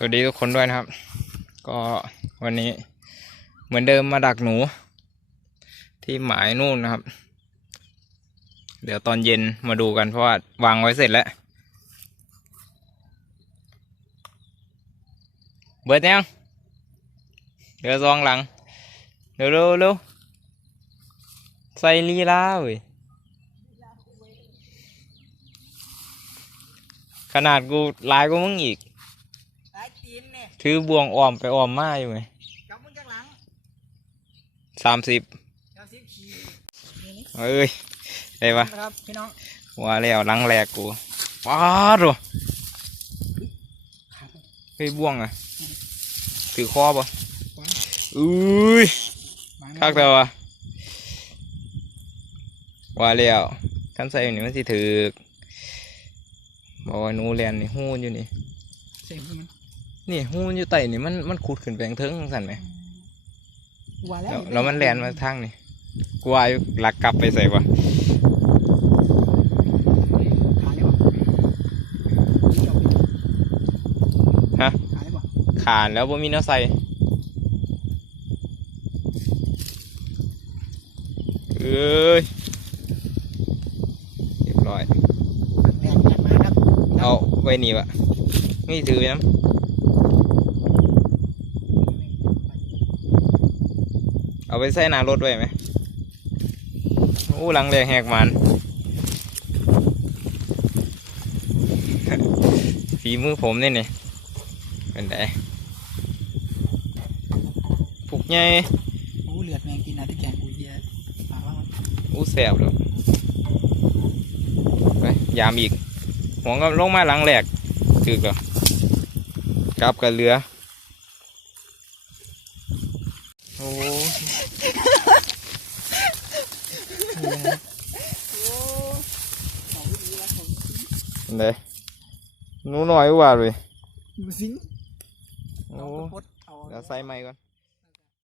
สวัสดีทุกคนด้วยนะครับ ก็วันนี้เหมือนเดิมมาดักหนู ที่หมายนู่นนะครับ เดี๋ยวตอนเย็นมาดูกันเพราะว่าวางไว้เสร็จแล้ว เบิดยังเดี๋ยวซองหลัง เร็วเร็วเร็วใส่ลีลาเว้ยขนาดกูลายกูมึงอีก สายตีนเนี่ยถือบวงอ้อมไปอ้อมมาอยู่ไหมกลับมึงจากหลังสามสิบเจ้าสิบขี่เอ้ยได้ปะนะครับพี่น้องว่าแล้วหลังแรกกูป้าดวเฮ้ยบ่วงอะถือคอปะอุ้ยคักแต่ว่าว่าแล้วท่านใส่อยู่นี่มันสิถือบอกว่าหนูแลนนี่หูนอยู่นี่เสียงมัน นี่หูนอยู่ไต่นี่มันมันขุดขึ้นแปลงเทิงสั่นไหมว่าแล้วแล้วแล้วมันแลนมาทางนี่กูว่าอยู่หลักกลับไปใส่ปะขาเลยบ่เกี่ยวไปฮะ ขาเลยบ่ขาดแล้วบ่มีเนื้อใส่เอ้ยเรียบร้อย แรงแรงมาครับ เอาไว้นี่วะนี่ถือไว้น้ำ เอาไปใส่หน้ารถไว้ไหมโอ้หลังแรงแหกมันฝีมือผมนี่นี่เป็นไงผูกใหญ่โอ้เลือดแมงกินนะที่แกงกูเหี้ยปากว่ามันอู้แสบแล้วไปยามอีกหัวก็ลงมาหลังแหลกถึกแล้วกลับกับเรือ โอ้โอ้ของดีวะของเป็นไงหนูน้อยกว่าเลยดูสิโอ้เอาไปพดเอาเดี๋ยวใส่ไม้ก่อน